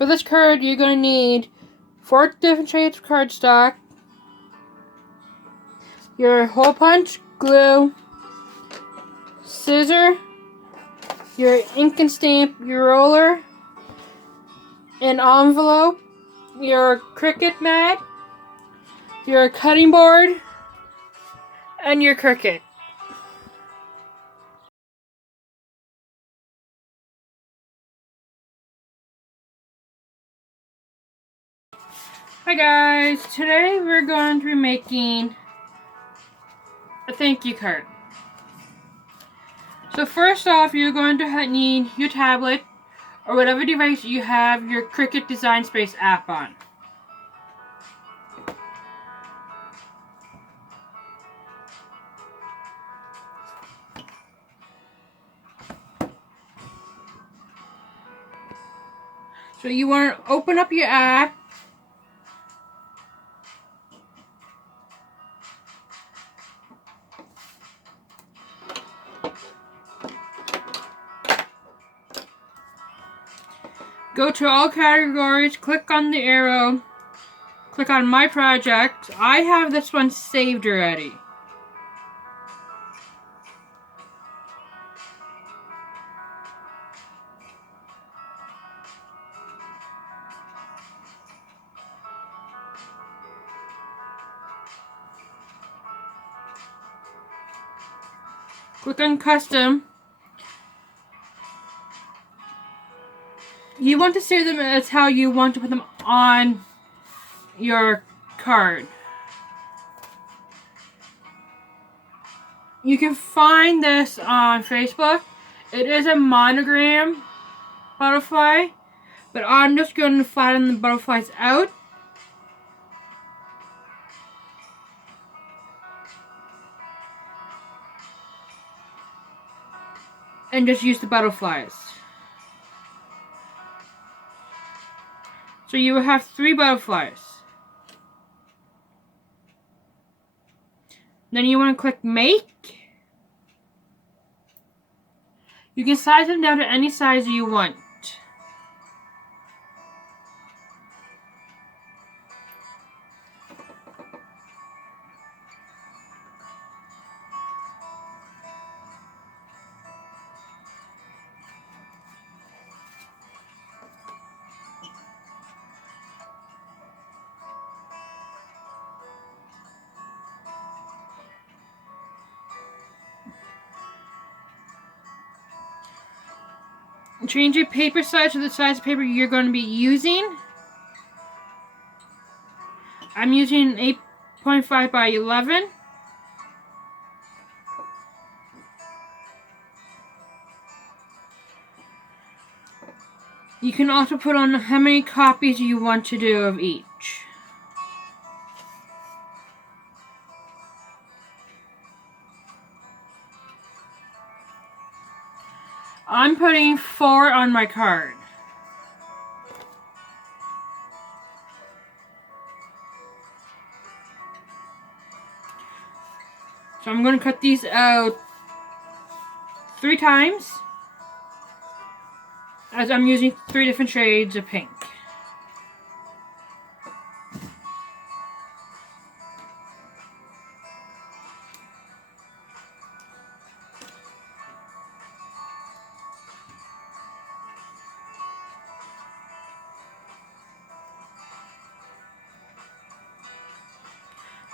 For this card, you're going to need 4 different shades of cardstock, your hole punch, glue, scissor, your ink and stamp, your roller, an envelope, your Cricut mat, your cutting board, and your Cricut. Hi guys, today we're going to be making a thank you card. So first off, you're going to need your tablet or whatever device you have your Cricut Design Space app on. So you want to open up your app. Go to all categories, click on the arrow, click on my project. I have this one saved already. Click on custom. You want to save them as how you want to put them on your card. You can find this on Facebook. It is a monogram butterfly, but I'm just going to flatten the butterflies out. And just use the butterflies. So you will have 3 butterflies. Then you want to click make. You can size them down to any size you want. Change your paper size to the size of paper you're going to be using. I'm using 8.5 by 11. You can also put on how many copies you want to do of each. I'm putting 4 on my card. So I'm going to cut these out 3 times, as I'm using 3 different shades of pink.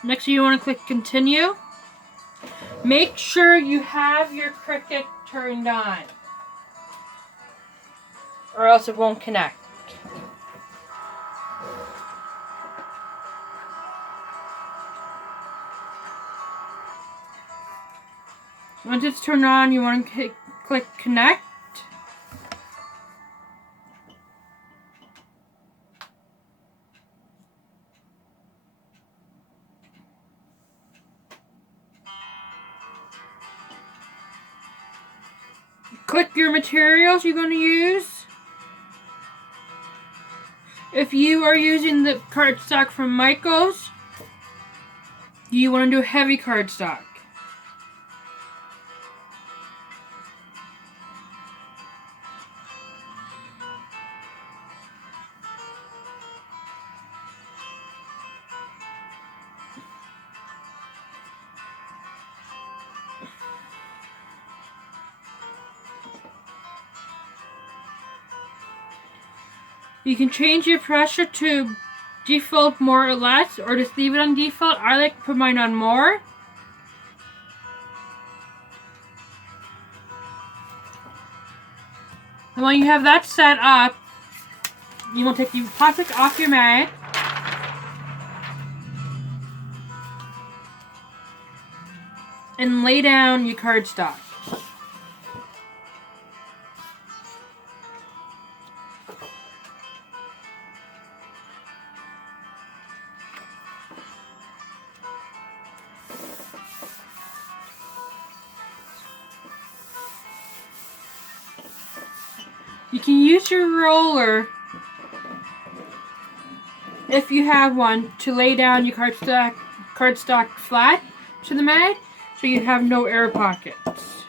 Next, you want to click continue. Make sure you have your Cricut turned on, or else it won't connect. Once it's turned on, you want to click connect. Click your materials you're going to use. If you are using the cardstock from Michaels, you want to do heavy cardstock. You can change your pressure to default more or less, or just leave it on default. I like to put mine on more. And when you have that set up, you want to take the plastic off your mat. And lay down your cardstock. You can use your roller, if you have one, to lay down your cardstock flat to the mat, so you have no air pockets.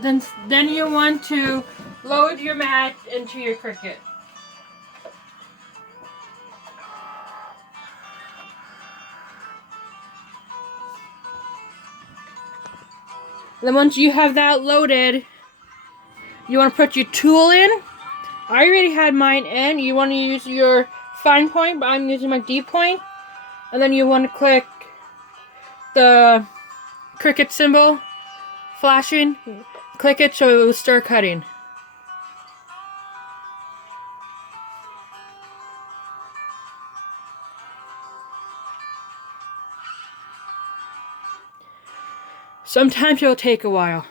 Then you want to load your mat into your Cricut. Then once you have that loaded, you want to put your tool in. I already had mine in. You want to use your fine point, but I'm using my deep point. And then you want to click the Cricut symbol flashing. Click it so it will start cutting. Sometimes it'll take a while.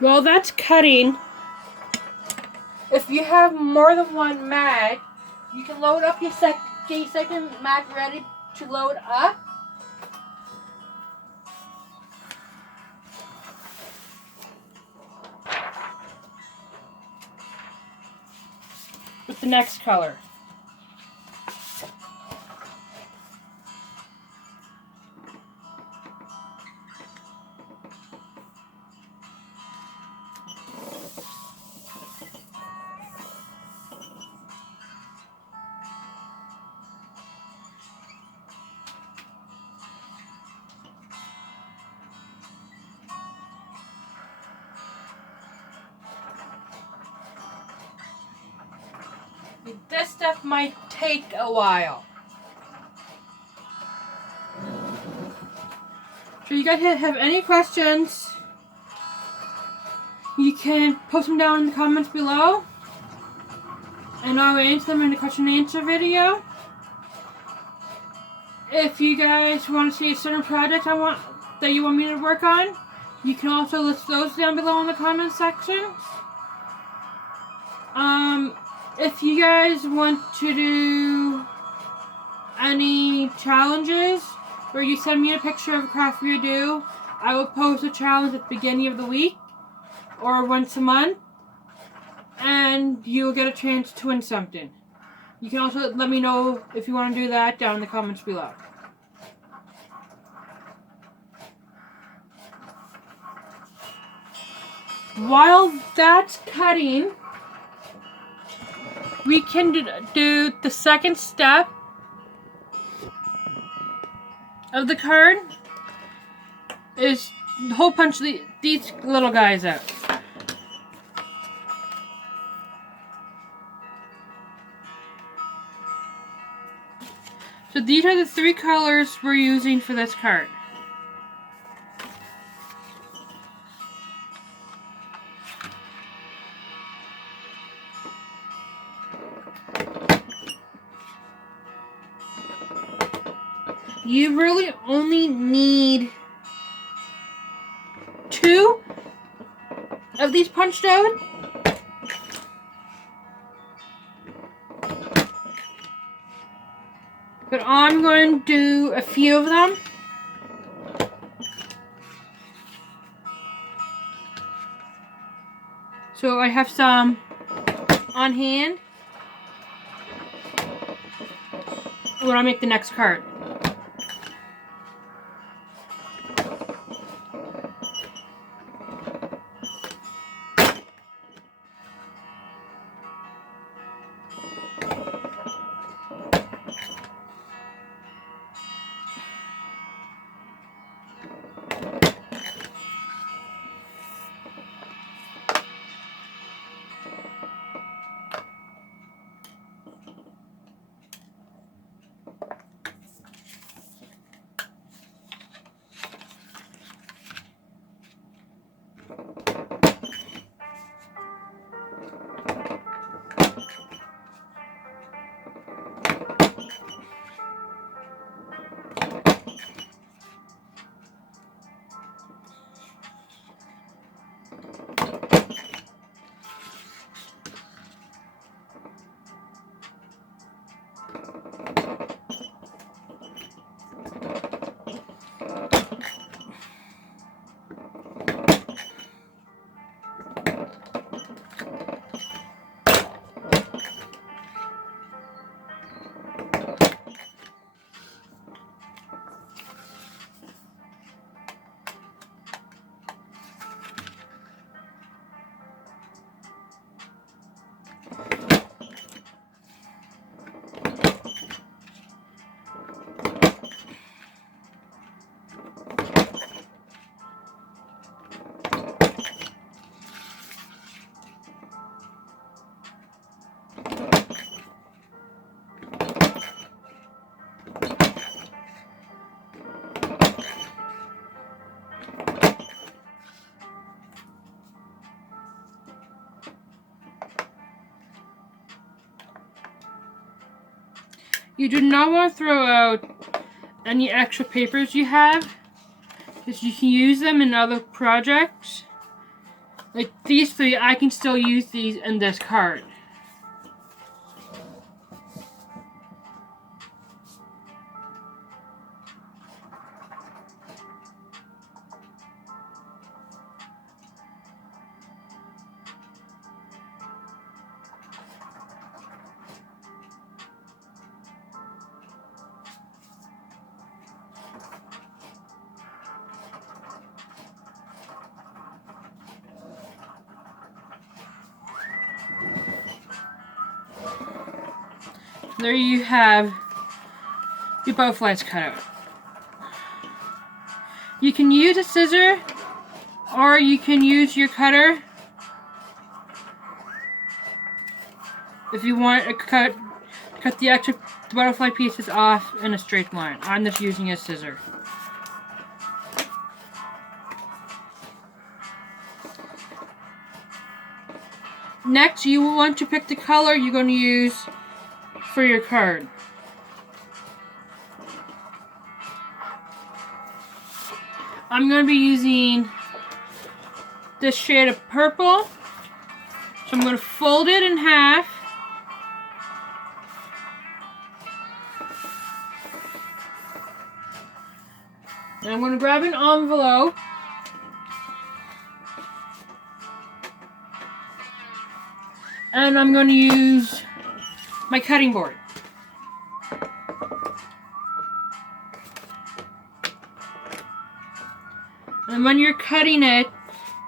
While that's cutting, if you have more than one mat, you can load up your second mat ready to load up. With the next color. This stuff might take a while. So you guys have any questions, you can post them down in the comments below, and I'll answer them in the question and answer video. If you guys want to see a certain project that you want me to work on, you can also list those down below in the comment section. If you guys want to do any challenges where you send me a picture of a craft you do, I will post a challenge at the beginning of the week or once a month, and you'll get a chance to win something. You can also let me know if you want to do that down in the comments below. While that's cutting, we can do the second step of the card, is hole punch these little guys out. So these are the three colors we're using for this card. You really only need 2 of these punched out. But I'm going to do a few of them. So I have some on hand when I make the next card. You do not want to throw out any extra papers you have, because you can use them in other projects. Like these 3, I can still use these in this card. There you have your butterflies cut out. You can use a scissor or you can use your cutter if you want to cut the extra butterfly pieces off in a straight line. I'm just using a scissor. Next, you will want to pick the color you're going to use for your card. I'm going to be using this shade of purple. So I'm going to fold it in half. And I'm going to grab an envelope. And I'm going to use my cutting board. And when you're cutting it,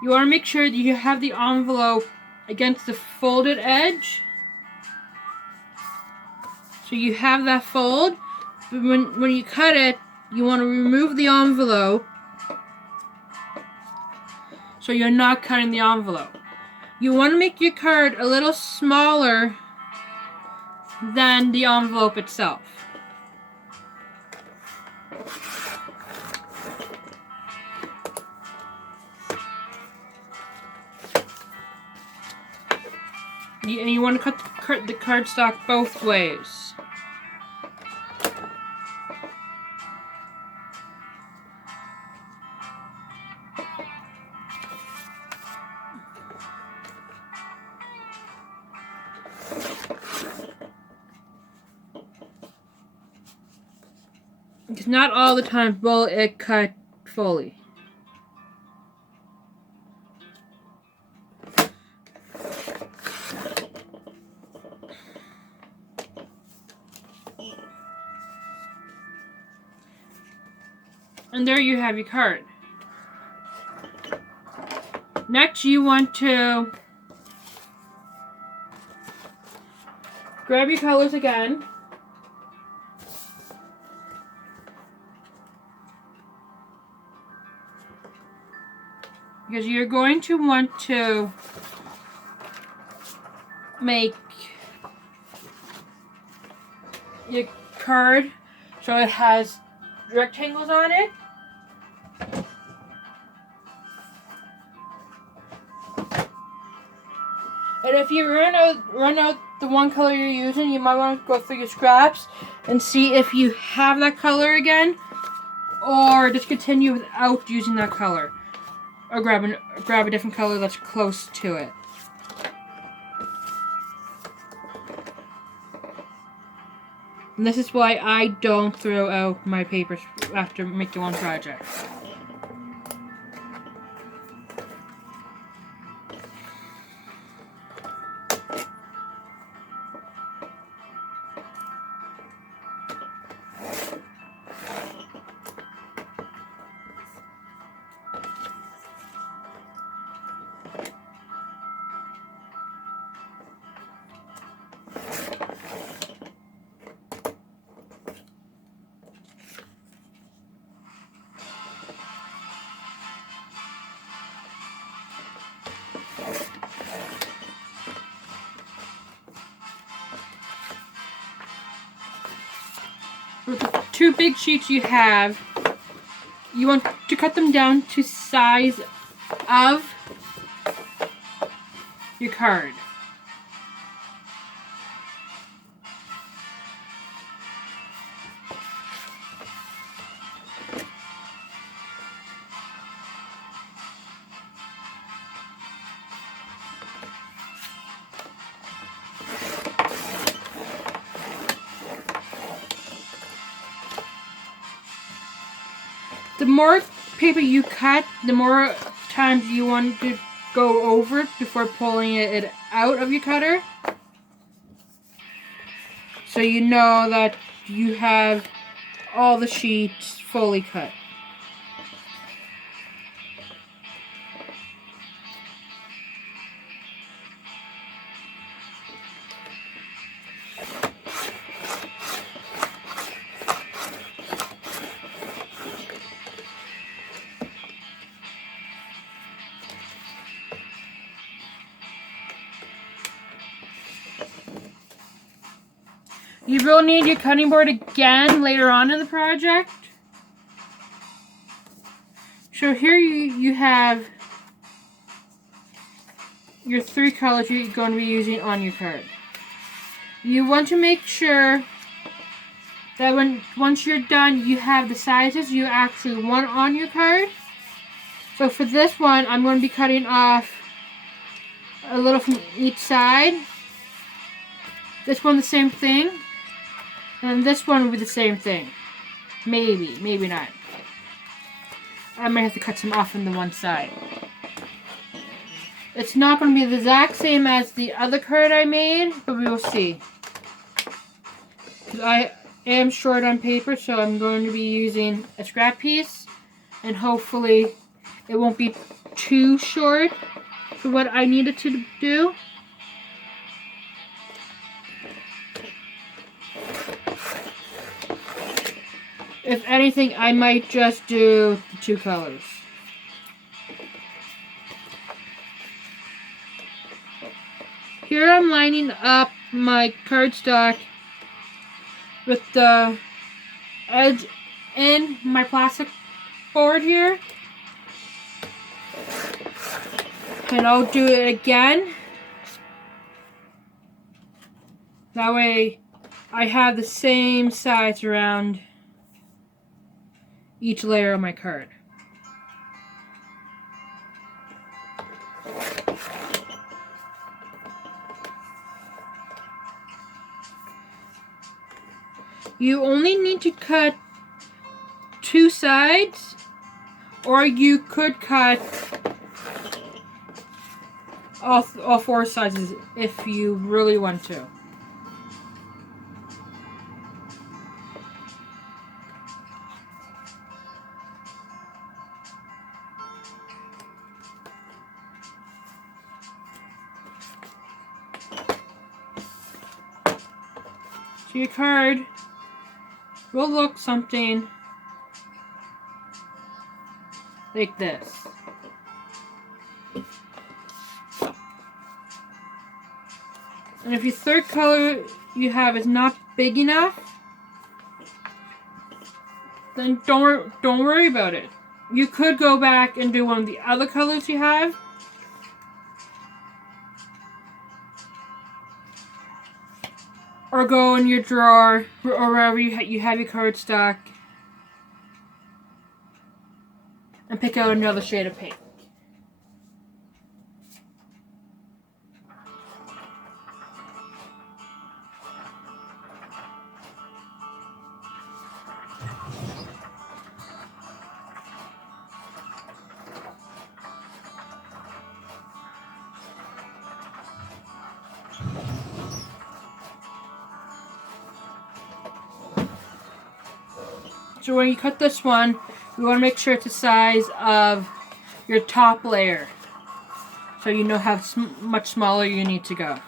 you want to make sure that you have the envelope against the folded edge. So you have that fold. But when you cut it, you want to remove the envelope so you're not cutting the envelope. You want to make your card a little smaller than the envelope itself. And you want to cut the cardstock both ways. Because not all the time will it cut fully. And there you have your card. Next, you want to grab your colors again. Because you're going to want to make your card so it has rectangles on it. And if you run out the one color you're using, you might want to go through your scraps and see if you have that color again, or just continue without using that color, or grab a different color that's close to it. And this is why I don't throw out my papers after making one project. With the two big sheets you have, you want to cut them down to size of your card. The more paper you cut, the more times you want to go over it before pulling it out of your cutter. So you know that you have all the sheets fully cut. You will need your cutting board again later on in the project. So here you have your three colors you're going to be using on your card. You want to make sure that once you're done, you have the sizes you actually want on your card. So for this one, I'm going to be cutting off a little from each side. This one the same thing. And this one will be the same thing. Maybe, maybe not. I might have to cut some off on the one side. It's not going to be the exact same as the other card I made, but we will see. Because I am short on paper, so I'm going to be using a scrap piece. And hopefully it won't be too short for what I needed to do. If anything, I might just do the two colors. Here I'm lining up my cardstock with the edge in my plastic board here. And I'll do it again. That way I have the same size around each layer of my card. You only need to cut 2 sides, or you could cut all 4 sides if you really want to. So your card will look something like this. And if your third color you have is not big enough, then don't worry about it. You could go back and do one of the other colors you have. Or go in your drawer or wherever you have your cardstock and pick out another shade of pink. So when you cut this one, you want to make sure it's the size of your top layer, so you know how much smaller you need to go.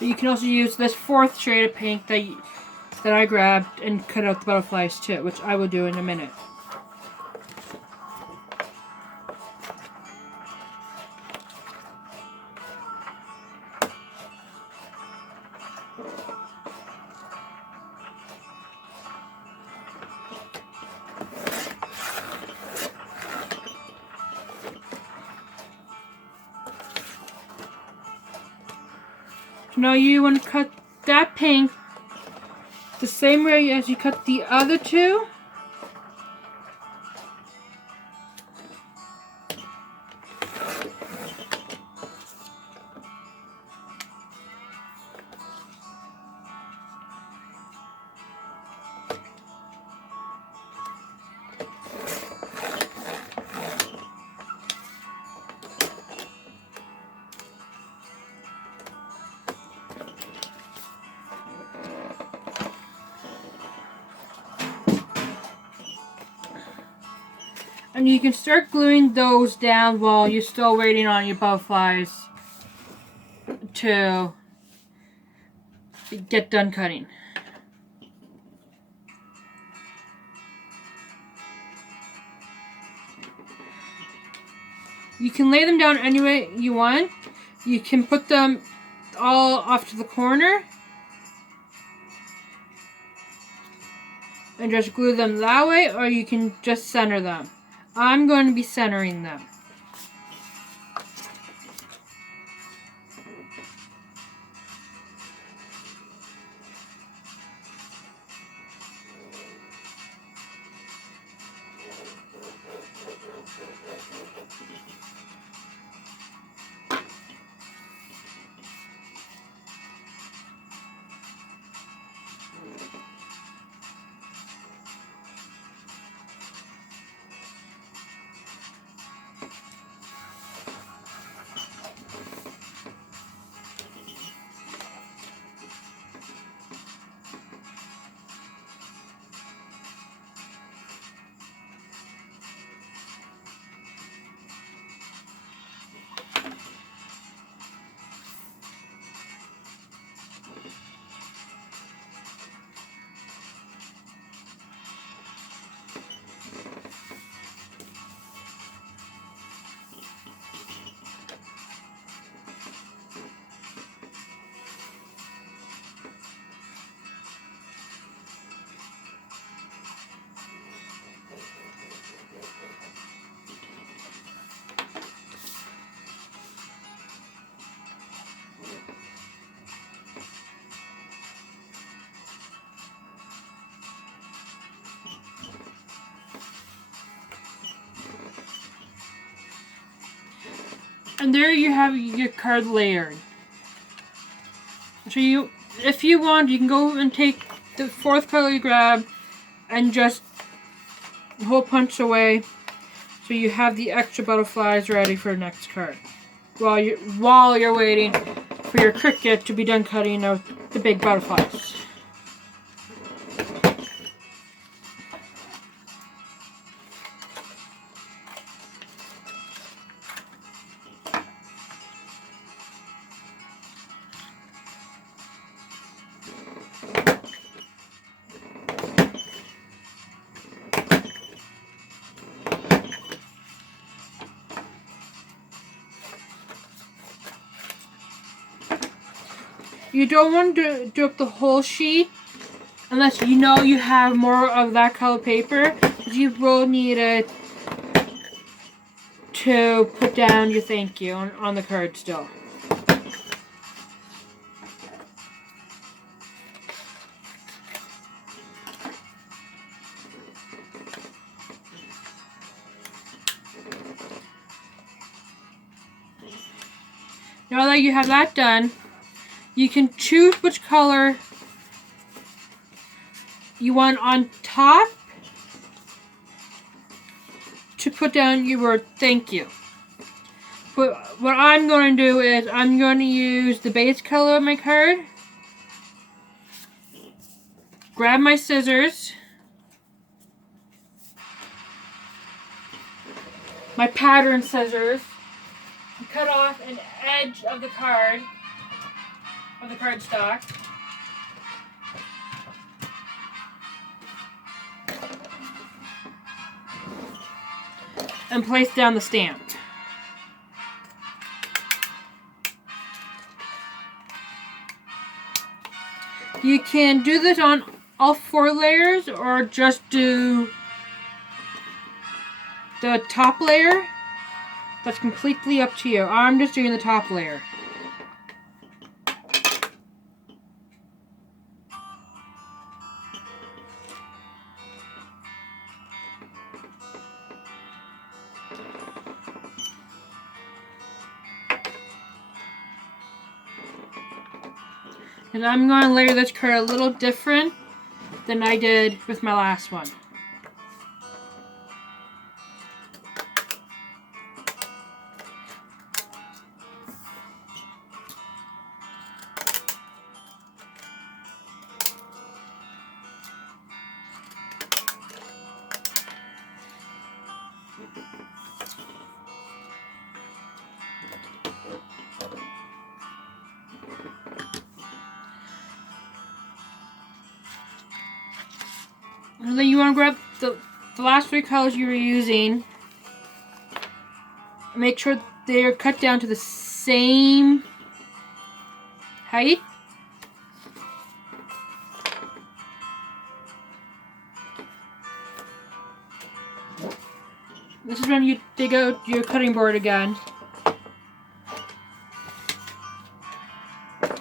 But you can also use this 4th shade of pink that I grabbed and cut out the butterflies too, which I will do in a minute. Now you want to cut that pink the same way as you cut the other 2. And you can start gluing those down while you're still waiting on your butterflies to get done cutting. You can lay them down any way you want. You can put them all off to the corner and just glue them that way, or you can just center them. I'm going to be centering them. And there you have your card layered. So if you want, you can go and take the fourth color you grab and just hole punch away, so you have the extra butterflies ready for the next card. While you're waiting for your Cricut to be done cutting out the big butterflies. You don't want to do up the whole sheet unless you know you have more of that color paper. You will need it to put down your thank you on the card still. Now that you have that done, you can choose which color you want on top to put down your word thank you. But what I'm going to do is I'm going to use the base color of my card, grab my scissors, my pattern scissors, and cut off an edge of the card, of the cardstock. And place down the stamp. You can do this on all 4 layers or just do the top layer. That's completely up to you. I'm just doing the top layer. And I'm going to layer this card a little different than I did with my last one. And then you want to grab the last 3 colors you were using. Make sure they are cut down to the same height. This is when you dig out your cutting board again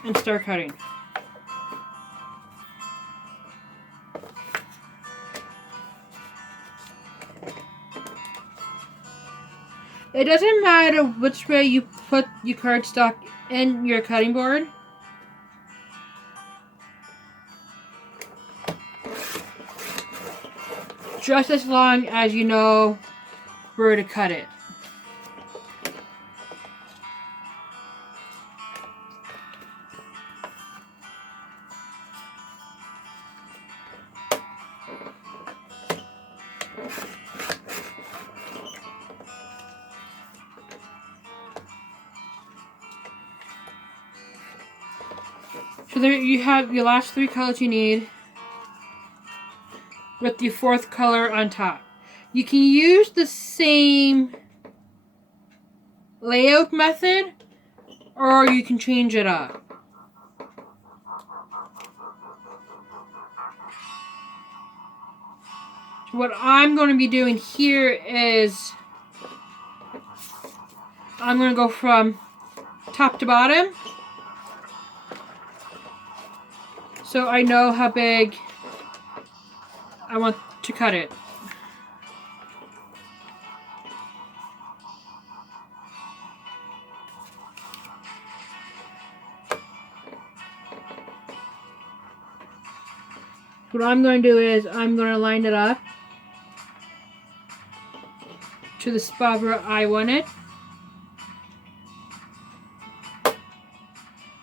and start cutting. It doesn't matter which way you put your cardstock in your cutting board. Just as long as you know where to cut it. So there you have your last 3 colors you need with the 4th color on top. You can use the same layout method or you can change it up. So what I'm going to be doing here is I'm going to go from top to bottom. So I know how big I want to cut it. What I'm going to do is I'm going to line it up to the spot where I want it.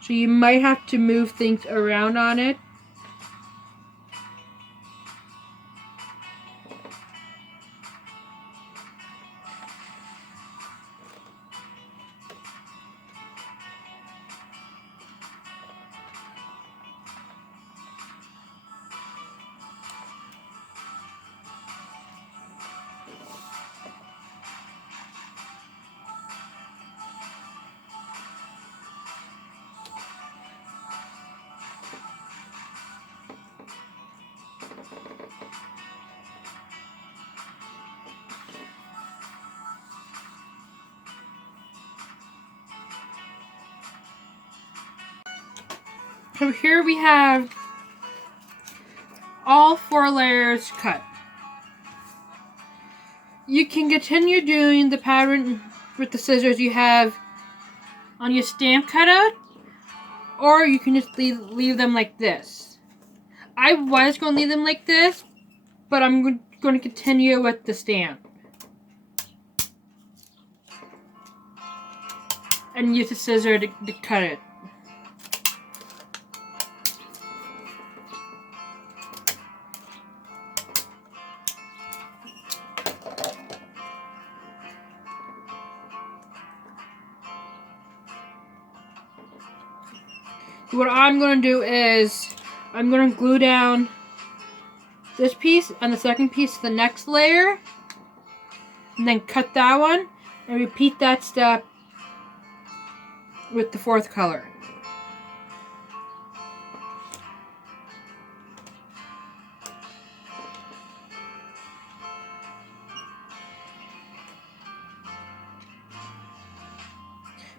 So you might have to move things around on it. So here we have all 4 layers cut. You can continue doing the pattern with the scissors you have on your stamp cutout, or you can just leave them like this. I was going to leave them like this, but I'm going to continue with the stamp. And use the scissor to cut it. What I'm going to do is I'm going to glue down this piece and the second piece to the next layer, and then cut that one and repeat that step with the 4th color.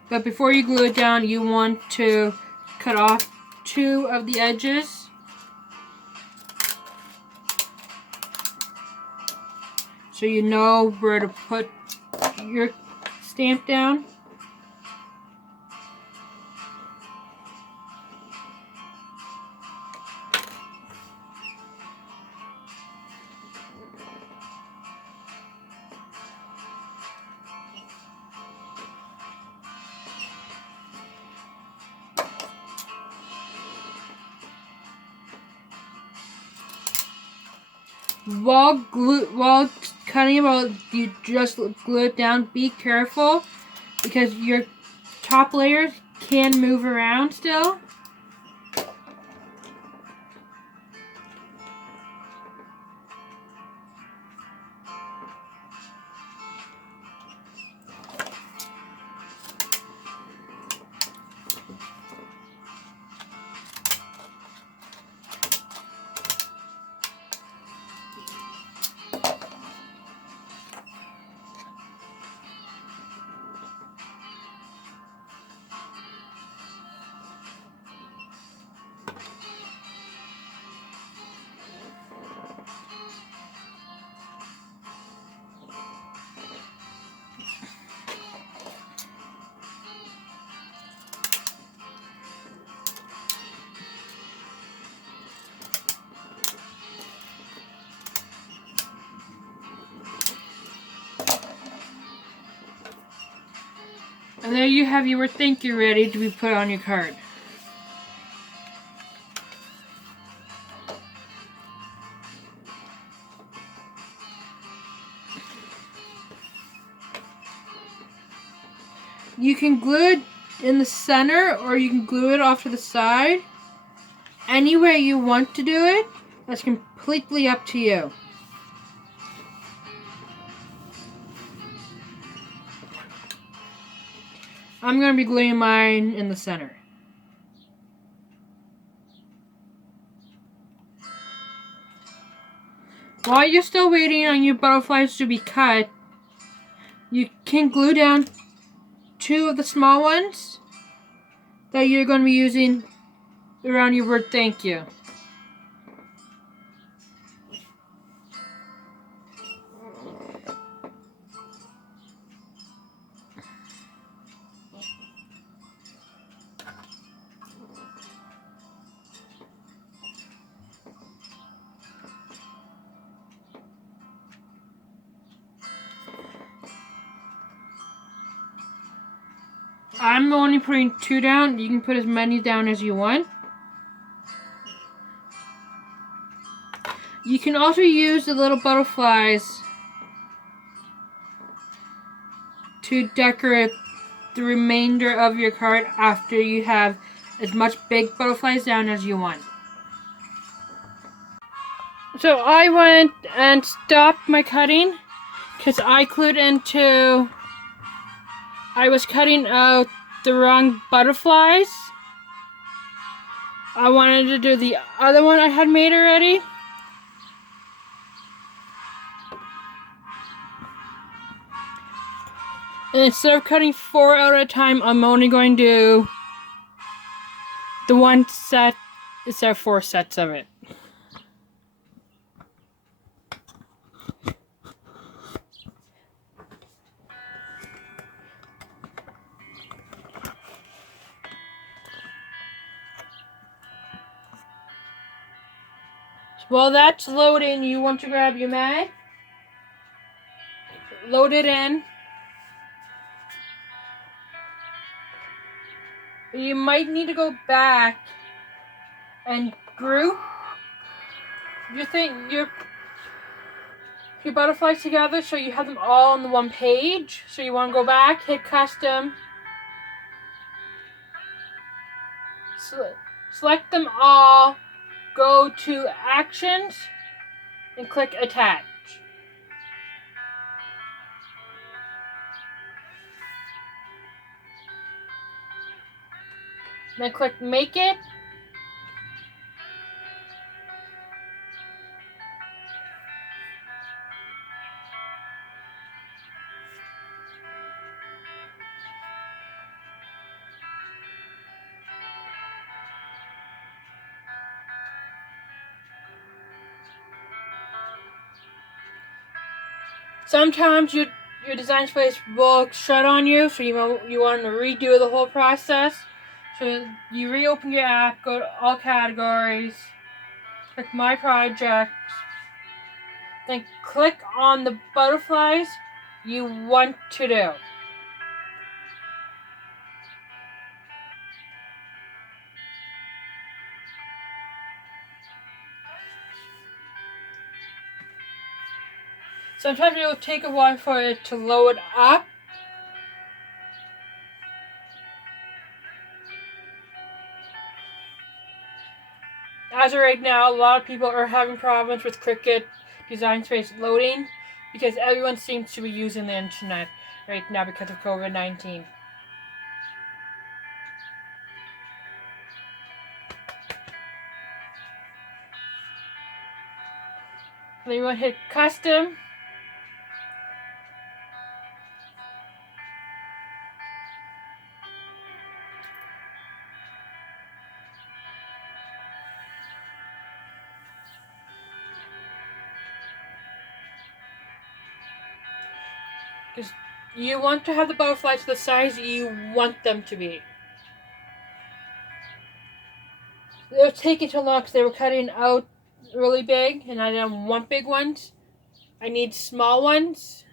But before you glue it down, you want to cut off 2 of the edges. So you know where to put your stamp down. While cutting it, while you just glue it down, be careful because your top layers can move around still. And there you have your thank you ready to be put on your card. You can glue it in the center or you can glue it off to the side. Any way you want to do it, that's completely up to you. I'm going to be gluing mine in the center. While you're still waiting on your butterflies to be cut, you can glue down 2 of the small ones that you're going to be using around your word thank you. I'm only putting 2 down. You can put as many down as you want. You can also use the little butterflies to decorate the remainder of your card after you have as much big butterflies down as you want. So I went and stopped my cutting because I was cutting out the wrong butterflies. I wanted to do the other one I had made already. And instead of cutting 4 out at a time, I'm only going to do the one set instead of 4 sets of it. While that's loading, you want to grab your mag, load it in. You might need to go back and group your butterflies together so you have them all on the one page. So you want to go back, hit custom, select them all, go to actions, and click attach. Then click make it. Sometimes your design space will shut on you, so you want to redo the whole process. So you reopen your app, go to all categories, click my projects, then click on the butterflies you want to do. Sometimes it will take a while for it to load up. As of right now, a lot of people are having problems with Cricut Design Space loading because everyone seems to be using the internet right now because of COVID-19. Then you want to hit custom. Because you want to have the butterflies the size you want them to be. They were taking too long because they were cutting out really big, and I didn't want big ones. I need small ones.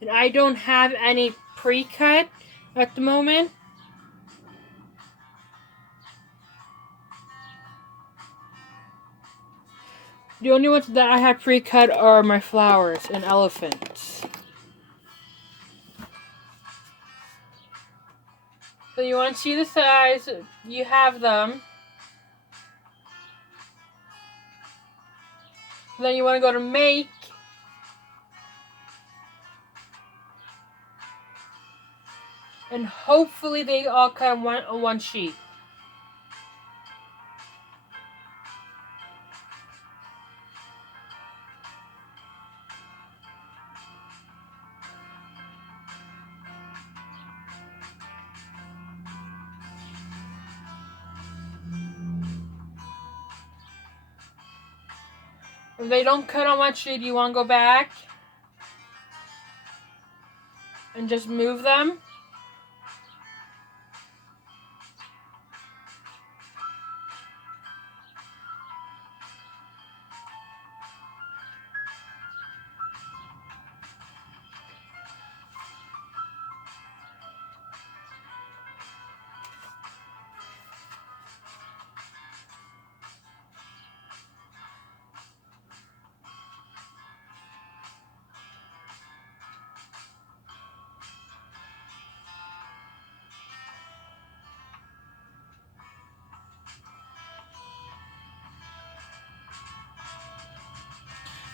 And I don't have any pre-cut at the moment. The only ones that I have pre-cut are my flowers and elephants. So you want to see the size, you have them. Then you want to go to make. And hopefully they all come on one sheet. If they don't cut on one sheet, you want to go back and just move them.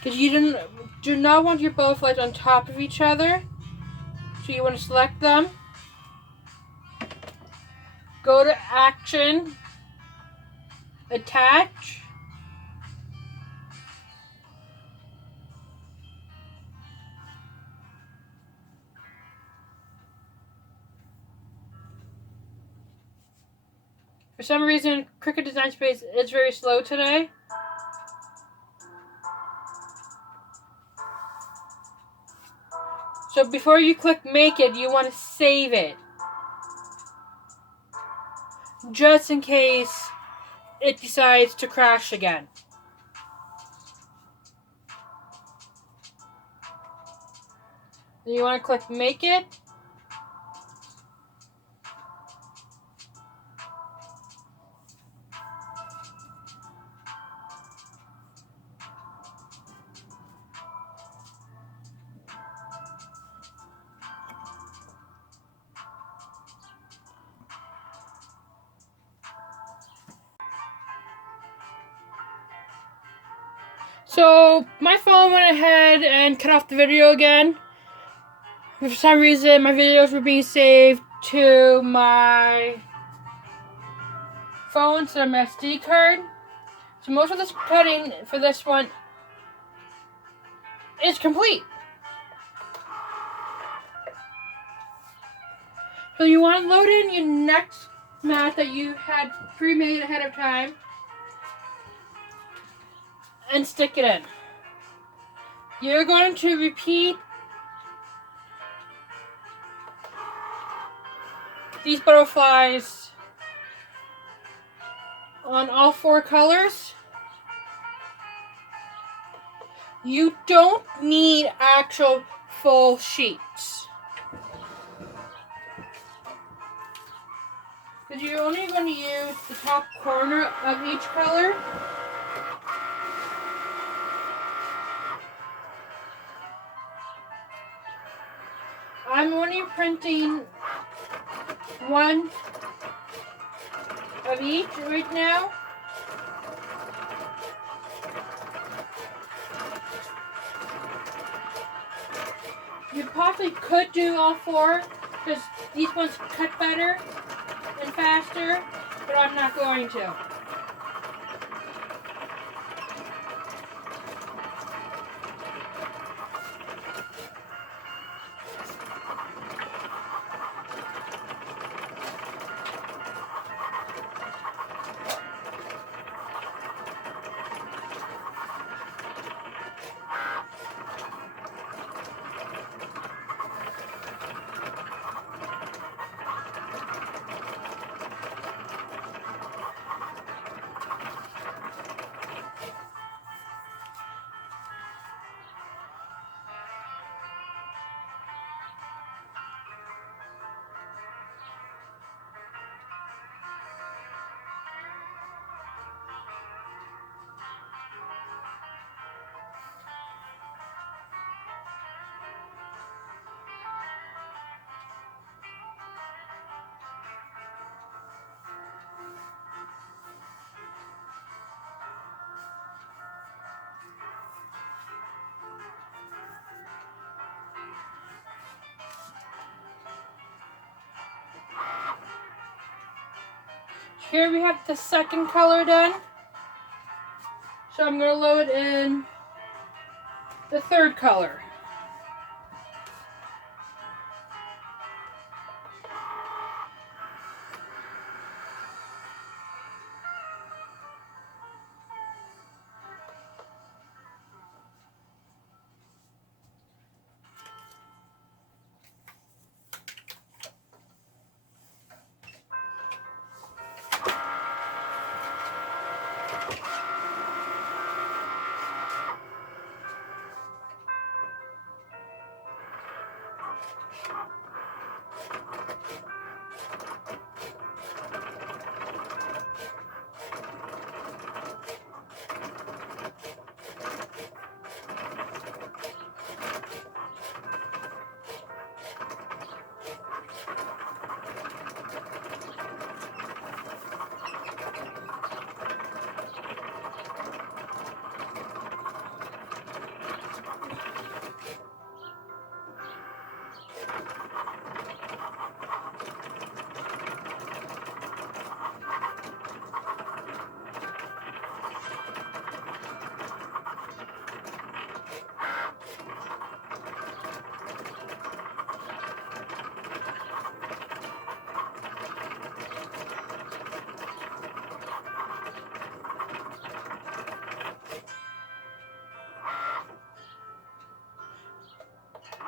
Because you do not want your butterflies on top of each other. So you want to select them. Go to Action. Attach. For some reason, Cricut Design Space is very slow today. So before you click Make It, you want to save it. Just in case it decides to crash again. Then you want to click Make It. So my phone went ahead and cut off the video again. For some reason, my videos were being saved to my phone instead of my SD card. So most of this cutting for this one is complete. So you want to load in your next mat that you had pre-made ahead of time and stick it in. You're going to repeat these butterflies on all 4 colors. You don't need actual full sheets, because you're only going to use the top corner of each color. I'm only printing 1 of each right now. You possibly could do all 4, because these ones cut better and faster, but I'm not going to. Here we have the second color done. So I'm going to load in the third color.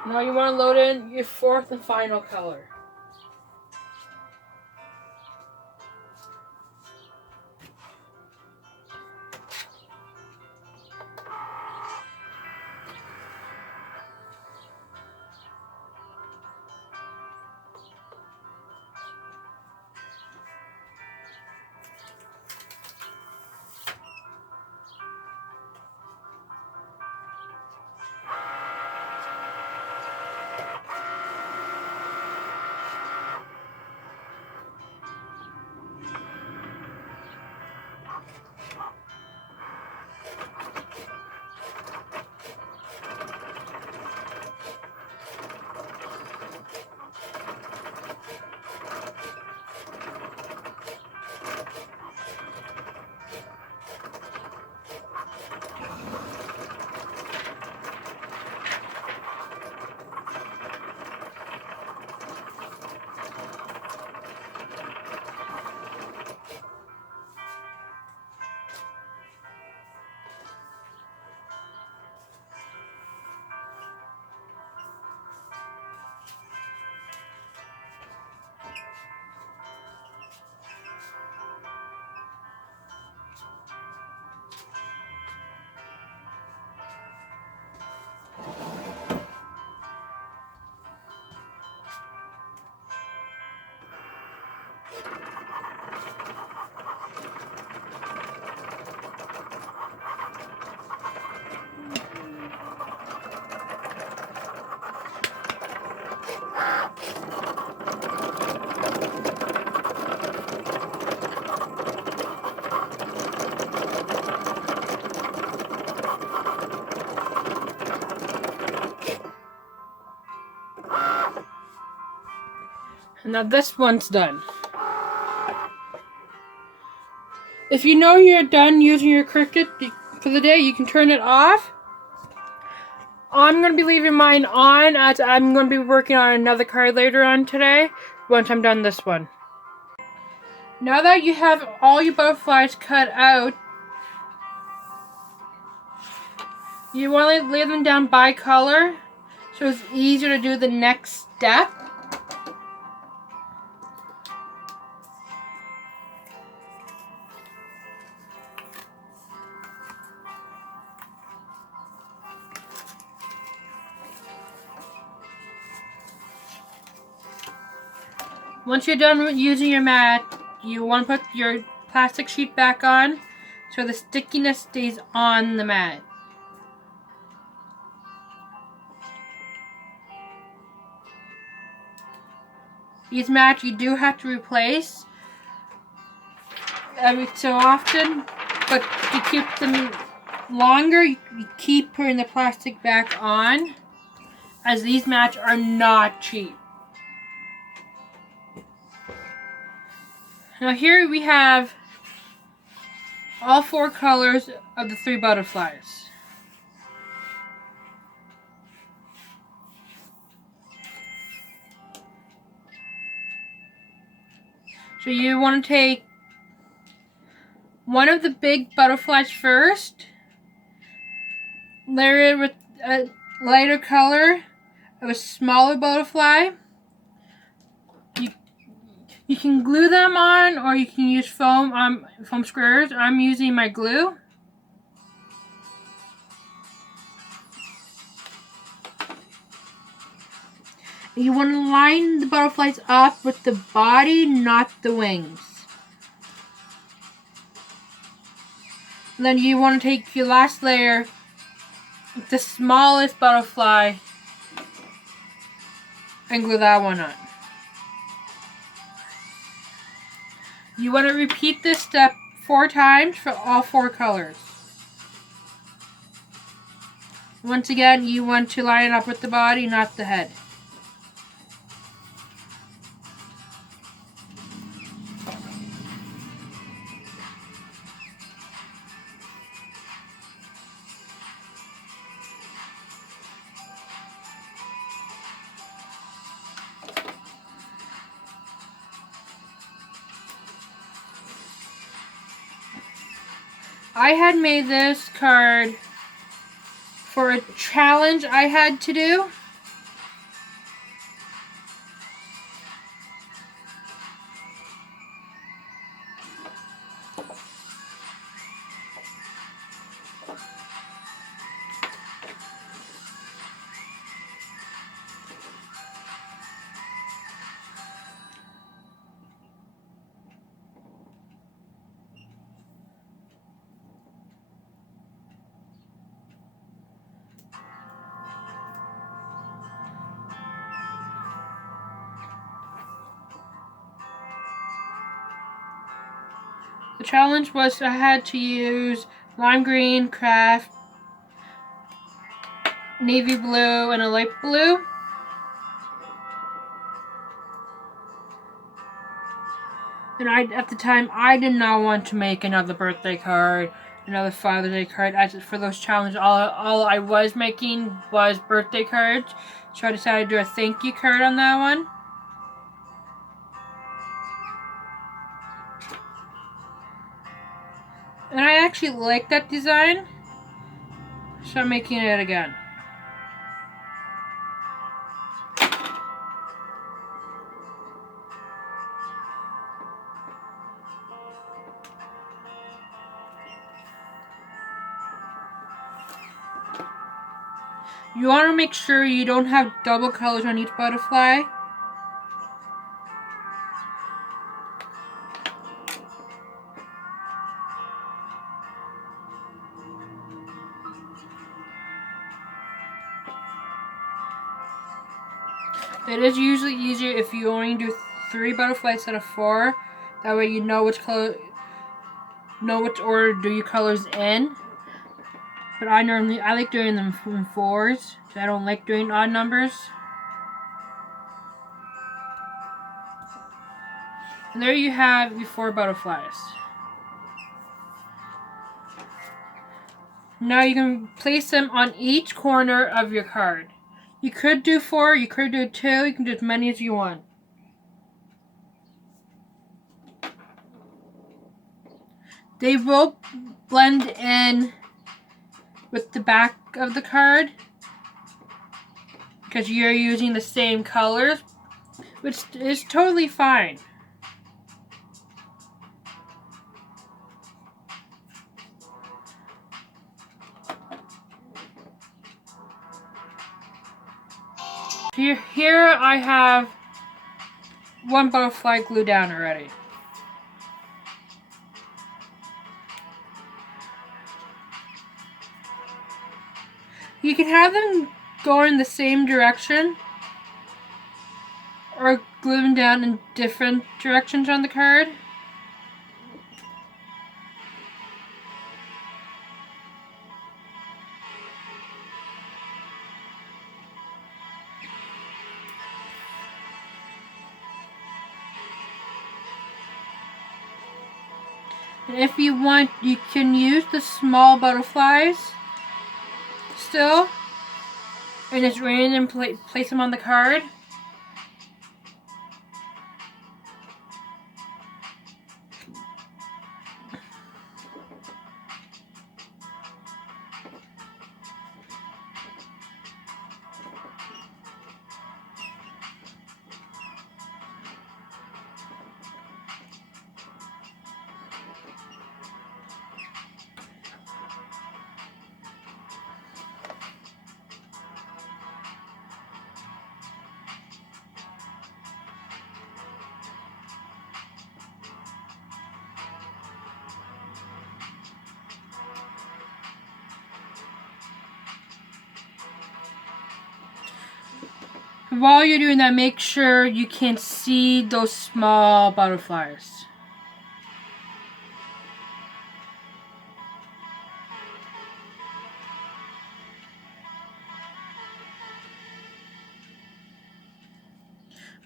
Now you want to load in your fourth and final color. Now this one's done. If you know you're done using your Cricut for the day, you can turn it off. I'm going to be leaving mine on as I'm going to be working on another card later on today once I'm done this one. Now that you have all your butterflies cut out, you want to lay them down by color so it's easier to do the next step. Once you're done using your mat, you want to put your plastic sheet back on so the stickiness stays on the mat. These mats you do have to replace every so often, but to keep them longer, you keep putting the plastic back on, as these mats are not cheap. Now here we have all 4 colors of the 3 butterflies. So you want to take one of the big butterflies first, layer it with a lighter color of a smaller butterfly. You can glue them on, or you can use foam squares. I'm using my glue. You want to line the butterflies up with the body, not the wings. Then you want to take your last layer, the smallest butterfly, and glue that one on. You want to repeat this step 4 times for all 4 colors. Once again, you want to line it up with the body, not the head. I had made this card for a challenge I had to do. The challenge was I had to use lime green, craft, navy blue, and a light blue. And at the time, I did not want to make another birthday card, another Father's Day card. As for those challenges, all I was making was birthday cards. So I decided to do a thank you card on that one. And I actually like that design, so I'm making it again. You want to make sure you don't have double colors on each butterfly. It is usually easier if you only do 3 butterflies instead of 4. That way you know which order to do your colors in. But I like doing them in 4s, because I don't like doing odd numbers. And there you have your 4 butterflies. Now you can place them on each corner of your card. You could do 4, you could do 2, you can do as many as you want. They will blend in with the back of the card because you're using the same colors, which is totally fine. Here I have 1 butterfly glued down already. You can have them go in the same direction or glue them down in different directions on the card. And if you want, you can use the small butterflies still and just random place them on the card. While you're doing that, make sure you can see those small butterflies.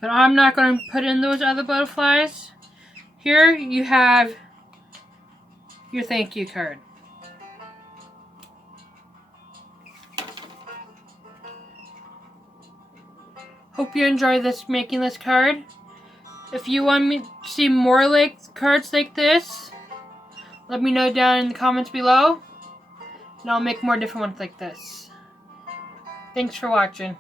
But I'm not going to put in those other butterflies. Here you have your thank you card. Hope you enjoyed making this card. If you want me to see more cards like this, let me know down in the comments below, and I'll make more different ones like this. Thanks for watching.